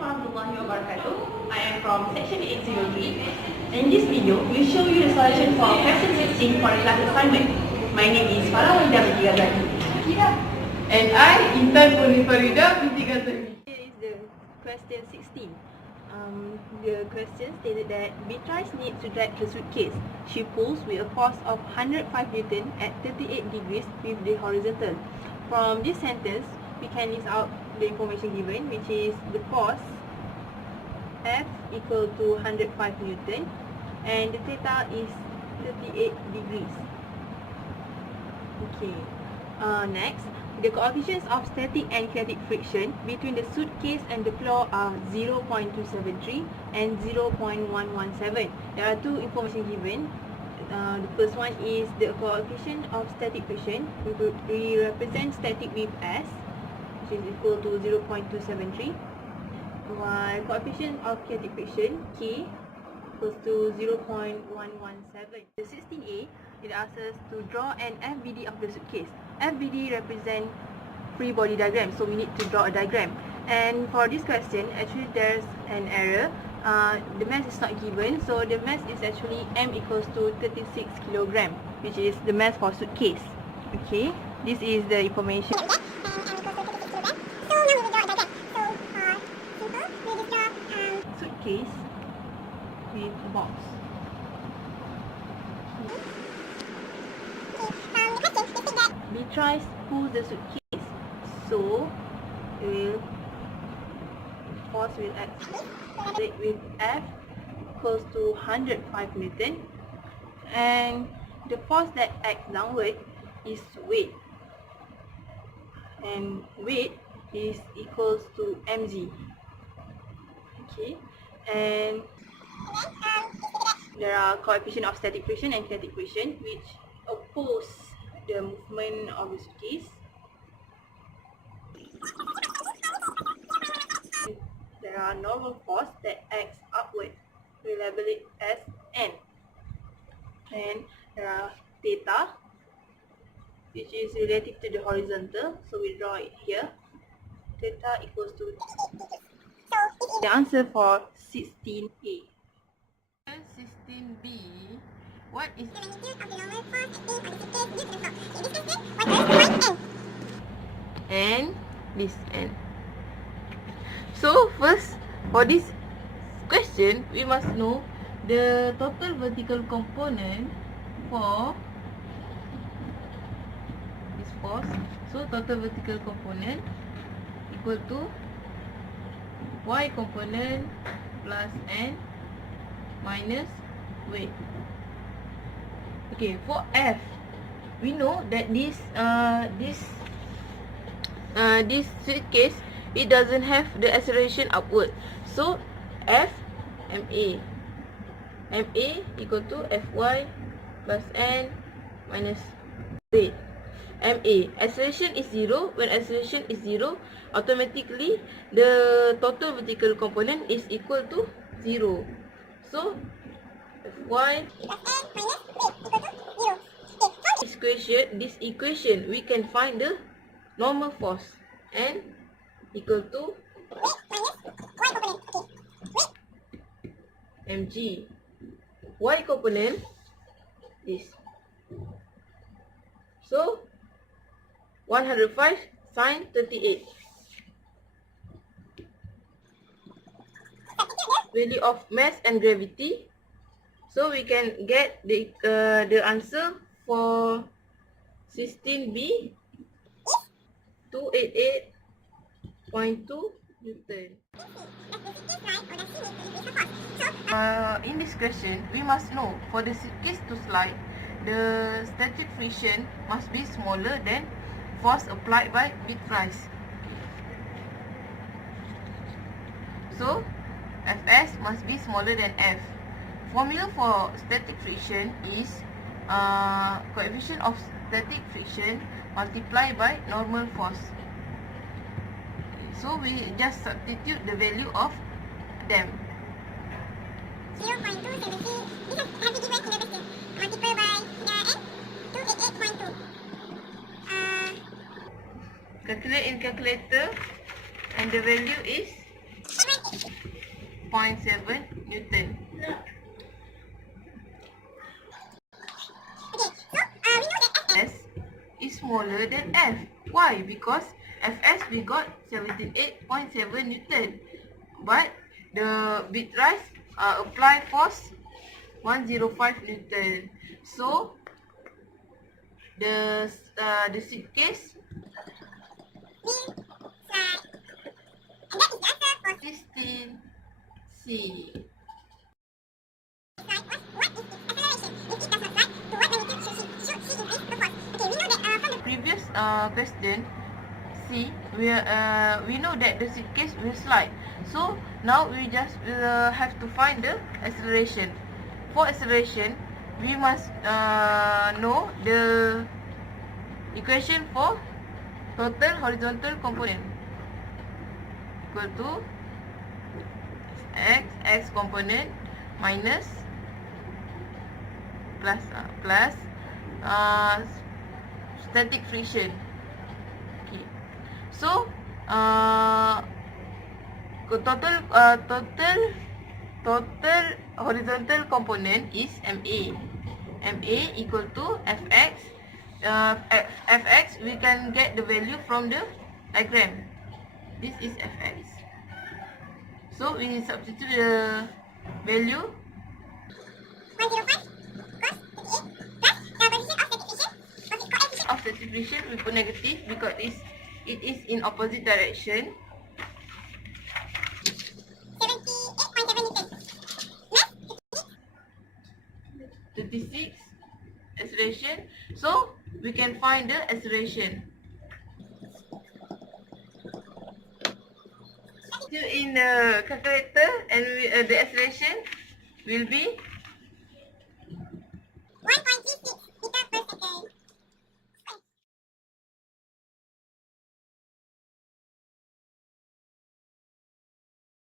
warahmatullahi wabarakatuh. I am from section 803. In this video, we show you the solution for question 16 for the class assignment. My name is FARAH binti GHAZALI. And I, INTAN FARIDA binti GHAZALI. Here is the question 16. The question stated that Beatrice needs to drag the suitcase. She pulls with a force of 105 Newton at 38 degrees with the horizontal. From this sentence, we can list out the information given, which is the force F equal to 105 Newton and the theta is 38 degrees. Okay. Next, the coefficients of static and kinetic friction between the suitcase and the floor are 0.273 and 0.117. There are two information given. The first one is the coefficient of static friction. We represent static with S, which is equal to 0.273, while coefficient of kinetic friction, K, equals to 0.117. The 16A, it asks us to draw an FBD of the suitcase. FBD represents free body diagram, so we need to draw a diagram. And for this question, actually there's an error. The mass is not given, so the mass is actually M equals to 36 kilogram, which is the mass for suitcase. Okay, this is the information. Suitcase with a box. Beatrice pulls the suitcase, so force will act with F equals to 105 Newton, and the force that acts downward is weight, and weight is equals to mg. Okay, and there are coefficient of static friction and kinetic friction which oppose the movement of the suitcase. There are normal force that acts upward. We label it as N. And there are theta, which is relative to the horizontal, so we draw it here. Theta equals to the answer for 16A. 16B, what is the magnitude of the normal force acting on the suitcase due to the floor? In this question, what is N? and this N. So first, for this question, we must know the total vertical component for this force. So total vertical component equal to Y component plus N minus weight. Okay, for F, we know that this suitcase, it doesn't have the acceleration upward. So F ma equal to Fy plus N minus weight. Ma, acceleration is 0. When acceleration is 0, automatically the total vertical component is equal to 0. So Fy this equation we can find the normal force, N equal to mg. Y component is so 105 sin 38. Value of mass and gravity. So we can get the answer for 16B 288.2 Newton. In this question, we must know for the suitcase to slide, the static friction must be smaller than force applied by Beatrice. So Fs must be smaller than F. Formula for static friction is coefficient of static friction multiplied by normal force. So we just substitute the value of them. 0.273. This has been given in the question. Multiple by the N, 288.2. Calculate in calculator, and the value is 7 Newton. Okay, so we know that S is smaller than F. Why? Because Fs we got 78.7 Newton. But the bitrise apply force 105 Newton. So the seat case will slide. And that is the answer for 16C. slide. What is its acceleration? If it does not slide, to what magnitude should she increase the force? Okay, we know that from the Previous question C, we know that the seat case will slide. So now we just have to find the acceleration. For acceleration, we must know the equation for total horizontal component equal to x component minus plus static friction. Okay. So total horizontal component is MA. MA equal to Fx. Fx we can get the value from the diagram. This is Fx. So we substitute the value 105 cos 38 plus the position of static friction. What's its coefficient? of static friction. We put negative because it is in opposite direction. 78.7 Newton. Next, 36 acceleration. So we can find the acceleration. So in the calculator, and the acceleration will be